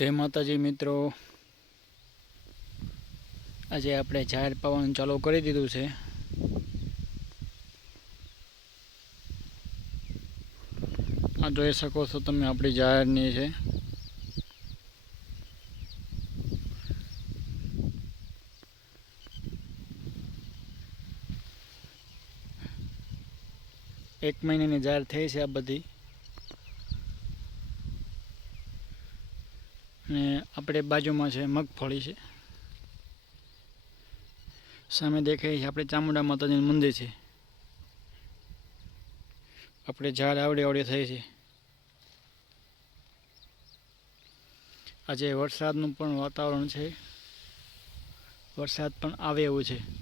જય માતાજી મિત્રો. આજે આપણે જાહેર પાવાનું ચાલુ કરી દીધું છે. આ જોઈ શકો છો તમે આપણી જાહેરની છે. એક મહિનાની જાહેર થઈ છે આ બધી. અને આપણે બાજુમાં છે મગફળી છે. સામે દેખાય છે આપણે ચામુંડા માતાજીનું મંદિર છે. આપણે ઝાડ આવડે આવડે થઈ છે. આજે વરસાદનું પણ વાતાવરણ છે. વરસાદ પણ આવે એવું છે.